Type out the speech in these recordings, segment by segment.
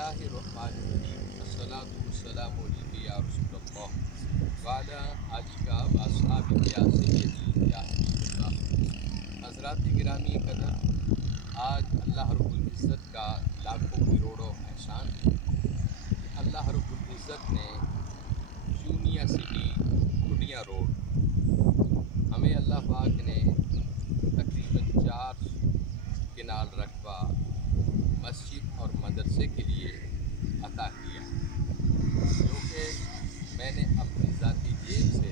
اللہ الرحمن الرحیم الصلاۃ والسلام علیک یا رسول اللہ وعلی آلک و اصحابک یا سیدی یا حبیب اللہ۔ حضرات گرامی قدر، آج اللہ رب العزت کا لاکھوں کروڑوں احسان ہے کہ اللہ رب العزت نے چونیا سٹی گڈیا روڈ ہمیں اللہ پاک نے تقریباً 4 کنال رقبہ مسجد اور مدرسے کے لیے عطا کیا، جو کہ میں نے اپنی ذاتی جیب سے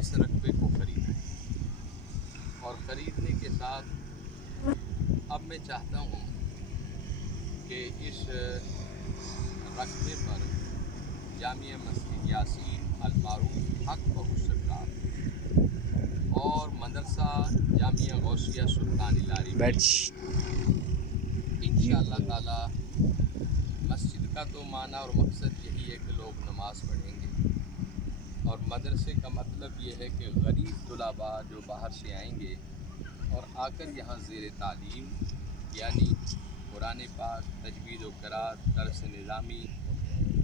اس رقبے کو خریدا اور خریدنے کے ساتھ اب میں چاہتا ہوں کہ اس رقبے پر جامعہ مسجد یاسین المعروف حق بہت سرکار اور مدرسہ جامعہ غوثیہ سلطان العارفین انشاءاللہ تعالی مسجد کا تو معنی اور مقصد یہی ہے کہ لوگ نماز پڑھیں گے، اور مدرسے کا مطلب یہ ہے کہ غریب طلباء جو باہر سے آئیں گے اور آ کر یہاں زیر تعلیم یعنی قرآن پاک، تجوید و قرات، درس نظامی،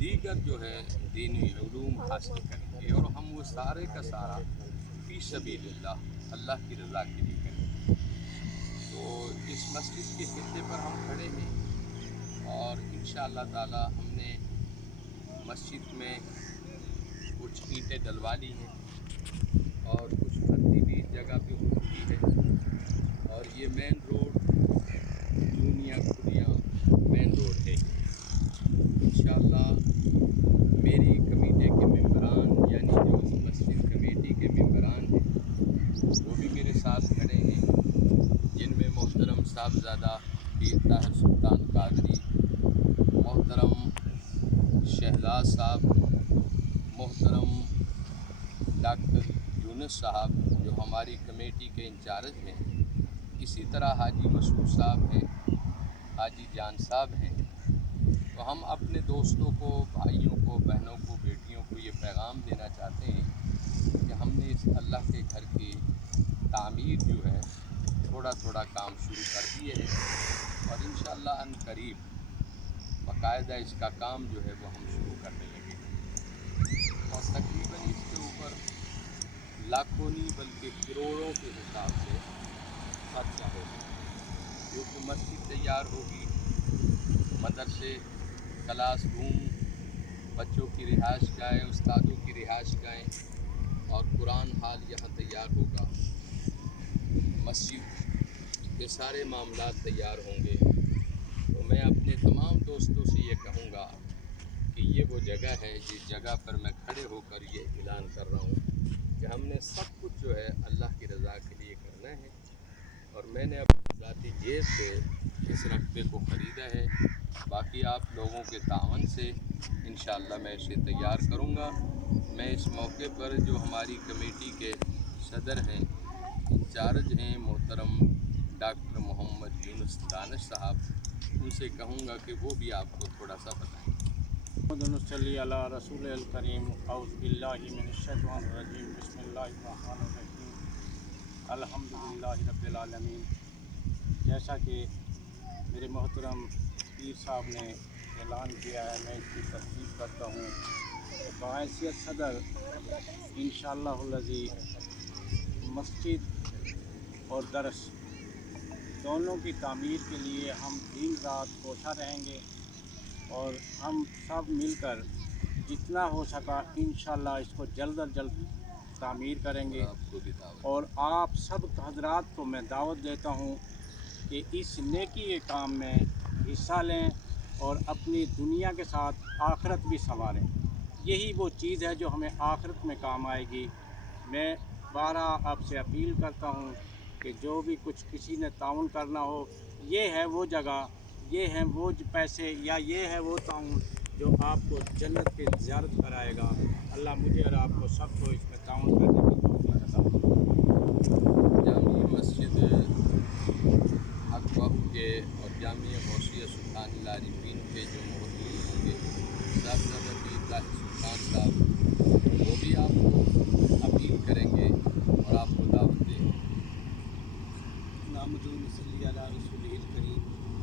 دیگر جو ہے دینی علوم حاصل کریں گے، اور ہم وہ سارے کا سارا فی سبیل اللہ کی رضا کے لیے کریں گے۔ تو اس مسجد کے خطے پر ہم کھڑے ہیں اور انشاءاللہ تعالی ہم نے مسجد میں کچھ اینٹیں ڈلوا لی ہیں اور کچھ بھرتی بھی جگہ پہ ہو چکی ہے، اور یہ مین روڈ چونیا کھڈیا مین روڈ ہے۔ انشاءاللہ میری کمیٹی کے ممبران یعنی جو مسجد کمیٹی کے ممبران ہیں وہ بھی میرے ساتھ کھڑے ہیں، جن میں محترم صاحبزادہ پیر طاہر سلطان قادری، محترم شہزاد صاحب، محترم ڈاکٹر یونس صاحب جو ہماری کمیٹی کے انچارج ہیں، اسی طرح حاجی مسعود صاحب ہیں، حاجی جان صاحب ہیں۔ تو ہم اپنے دوستوں کو، بھائیوں کو، بہنوں کو، بیٹیوں کو یہ پیغام دینا چاہتے ہیں کہ ہم نے اس اللہ کے گھر کی تعمیر جو ہے تھوڑا تھوڑا کام شروع کر دیے ہیں، اور انشاءاللہ ان قریب باقاعدہ اس کا کام جو ہے وہ ہم شروع کرنے لگے ہیں، اور تقریباً اس کے اوپر لاکھوں نہیں بلکہ کروڑوں کے حساب سے خرچہ ہوگا، کیونکہ مسجد تیار ہوگی، مدرسے، کلاس روم، بچوں کی رہائش گاہیں، استادوں کی رہائش گاہیں اور قرآن ہال یہاں تیار ہوگا، مسجد کے سارے معاملات تیار ہوں گے۔ تو میں اپنے تمام دوستوں سے یہ کہوں گا کہ یہ وہ جگہ ہے جس جگہ پر میں کھڑے ہو کر یہ اعلان کر رہا ہوں کہ ہم نے سب کچھ جو ہے اللہ کی رضا کے لیے کرنا ہے، اور میں نے اپنی ذاتی جیب سے اس رقبے کو خریدا ہے، باقی آپ لوگوں کے تعاون سے انشاءاللہ میں اسے تیار کروں گا۔ میں اس موقع پر جو ہماری کمیٹی کے صدر ہیں، انچارج ہیں، محترم ڈاکٹر محمد یونس دانش صاحب، ان سے کہوں گا کہ وہ بھی آپ کو تھوڑا سا بتائیں۔ محمد صلی علی رسول الکریم، اعوذ باللہ من الشیطان الرجیم، بسم اللہ الرحمن الرحیم، الحمدللہ رب العالمین۔ جیسا کہ میرے محترم پیر صاحب نے اعلان کیا ہے، میں اس کی تصدیق کرتا ہوں کہ بحیثیت صدر انشاءاللہ الذی مسجد اور درس دونوں کی تعمیر کے لیے ہم دن رات کوشاں رہیں گے، اور ہم سب مل کر جتنا ہو سکا انشاءاللہ اس کو جلد از جلد تعمیر کریں گے، اور آپ سب حضرات کو میں دعوت دیتا ہوں کہ اس نیکی کے کام میں حصہ لیں اور اپنی دنیا کے ساتھ آخرت بھی سنواریں۔ یہی وہ چیز ہے جو ہمیں آخرت میں کام آئے گی۔ میں بارہ آپ سے اپیل کرتا ہوں کہ جو بھی کچھ کسی نے تعاون کرنا ہو، یہ ہے وہ جگہ، یہ ہیں وہ پیسے، یا یہ ہے وہ تعاون جو آپ کو جنت کی زیارت کرائے گا۔ اللہ مجھے اور آپ کو سب کو اس میں تعاون کرنے کی توفیق عطا فرمائے۔ جامع مسجد حق وقف کے اور جامعہ غوثیہ سلطان العارفین کے جو موجود ہوں گے، صاحبزادہ پیر طاہر سلطان صاحب، وہ بھی آپ کو اپیل کریں گے اور آپ کو دعوت دیں گے۔ نحمدہ و نصلی علی رسولہ الکریم،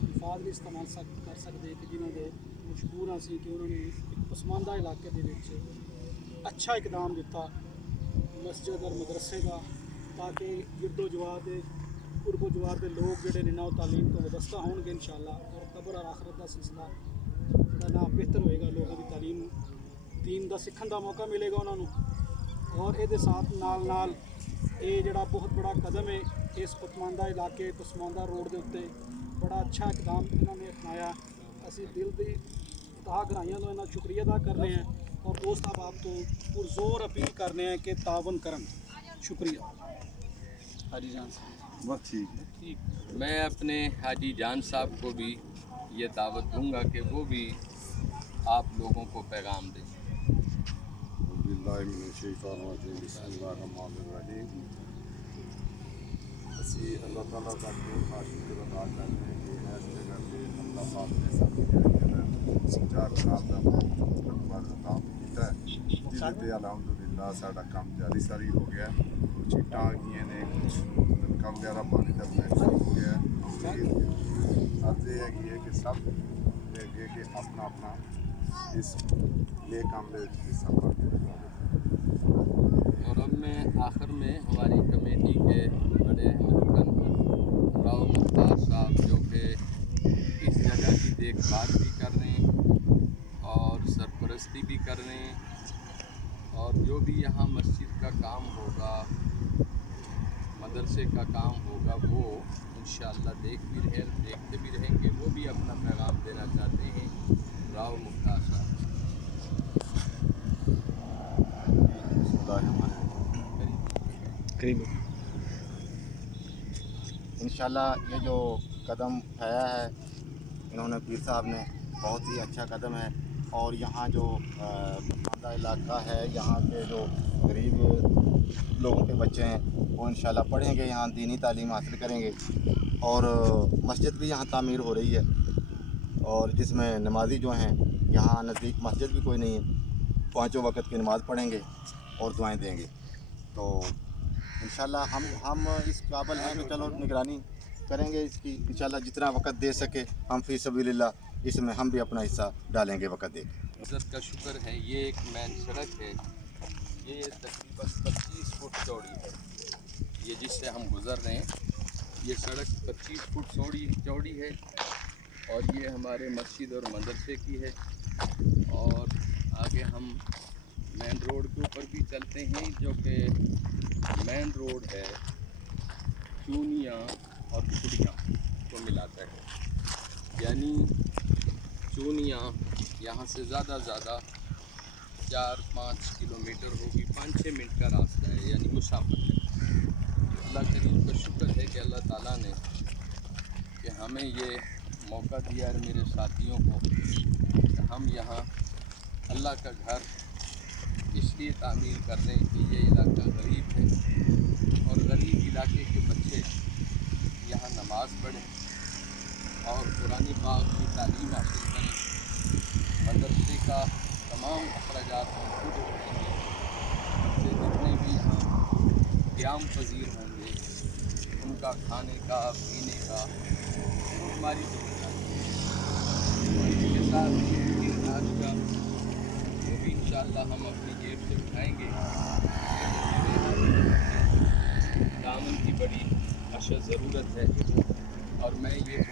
الفاظ بھی استعمال کر سکتے کہ جنہوں نے مشہور سی کہ انہوں نے ایک پسماندہ علاقے کے اچھا اقدام دیتا مسجد اور مدرسے کا، تاکہ گرد و جوار دے قرب و جوار دے لوگ جڑے نے نو تعلیم کو وابستہ ہون گے انشاءاللہ، اور قبر اور آخرت کا سلسلہ جڑا نا بہتر ہوئے گا، لوگوں کی تعلیم دین دا سکھن دا موقع ملے گا انہوں. اور یہ ساتھ نال نال یہ جڑا بہت بڑا قدم ہے اس پسماندہ علاقے پسماندہ روڈ دے اتنے بڑا اچھا اقدام انہوں نے اپنایا. اسی دل کی تاہ گرائیاں تو انہوں شکریہ ادا کرنے ہیں اور دوست احباب تو پرزور اپیل کرنے ہیں کہ تعاون کرن. شکریہ. حاجی جان صاحب بس ٹھیک ہے. میں اپنے حاجی جان صاحب کو بھی یہ دعوت دوں گا کہ وہ بھی آپ لوگوں کو پیغام دیں. باللہ من الشیطان الرجیم بسم اللہ الرحمن الرحیم. اسی اللہ تعالیٰ کا بہت شکر ادا کرتے ہیں کہ اس جگہ پہ اللہ پاک نے سب سمجھا خراب کا کام کیا ہے جس الحمدللہ ساڈا کام جاری ساری ہو گیا. چیٹاں آ گئی نے، کچھ نلکا وغیرہ پانی کا شروع ہو گیا ہے. عرض یہ ہے کہ سب کہ اپنا اپنا اس نیک کام میں حصہ پاتے ہیں. اور اب میں آخر میں ہماری کمیٹی کے بڑے رکن راؤ مختار صاحب جو کہ اس جگہ کی دیکھ بھال بھی کر رہے ہیں اور سرپرستی بھی کر رہے ہیں، اور جو بھی یہاں مسجد کا کام ہوگا، مدرسے کا کام ہوگا، وہ انشاءاللہ دیکھتے بھی رہیں گے. وہ بھی اپنا پیغام دینا چاہتے ہیں. راؤ مختار صاحب. انشاءاللہ یہ جو قدم اٹھایا ہے انہوں نے پیر صاحب نے، بہت ہی اچھا قدم ہے. اور یہاں جو پسماندہ علاقہ ہے، یہاں کے جو غریب لوگوں کے بچے ہیں وہ انشاءاللہ پڑھیں گے، یہاں دینی تعلیم حاصل کریں گے. اور مسجد بھی یہاں تعمیر ہو رہی ہے، اور جس میں نمازی جو ہیں، یہاں نزدیک مسجد بھی کوئی نہیں ہے، 5 وقت کی نماز پڑھیں گے اور دعائیں دیں گے. تو انشاءاللہ ہم اس قابل ہیں کہ چلو نگرانی کریں گے اس کی. انشاءاللہ جتنا وقت دے سکے ہم فی سبیل اللہ اس میں ہم بھی اپنا حصہ ڈالیں گے وقت دے کے. عزت کا شکر ہے. یہ ایک مین سڑک ہے، یہ تقریباً 25 فٹ چوڑی ہے. یہ جس سے ہم گزر رہے ہیں، یہ سڑک 25 فٹ چوڑی ہے، اور یہ ہمارے مسجد اور مدرسے کی ہے. اور آگے ہم مین روڈ کے اوپر بھی چلتے ہیں، جو کہ مین روڈ ہے چونیاں اور کھڑیاں کو ملاتا ہے. یعنی چونیاں یہاں سے زیادہ 4-5 کلومیٹر ہوگی، 5-6 منٹ کا راستہ ہے، یعنی مسافت ہے. اللہ کریم کا شکر ہے کہ اللہ تعالیٰ نے کہ ہمیں یہ موقع دیا ہے میرے ساتھیوں کو کہ ہم یہاں اللہ کا گھر اس لیے تعمیر کر رہے ہیں کہ یہ علاقہ غریب ہے، اور غریب علاقے کے بچے یہاں نماز پڑھیں اور قرآن پاک کی تعلیم حاصل کریں. مدرسے کا تمام اخراجات ہم خود اٹھائیں گے. بچے جتنے بھی یہاں قیام پذیر ہوں گے ان کا کھانے کا، پینے کا ہماری ذمہ داری ہے. اس کے ساتھ علاج کا وہ بھی انشاءاللہ ہم اپنی جیب سے اٹھائیں گے. دامن کی بڑی اشد ضرورت ہے، اور میں یہ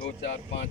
2-4-5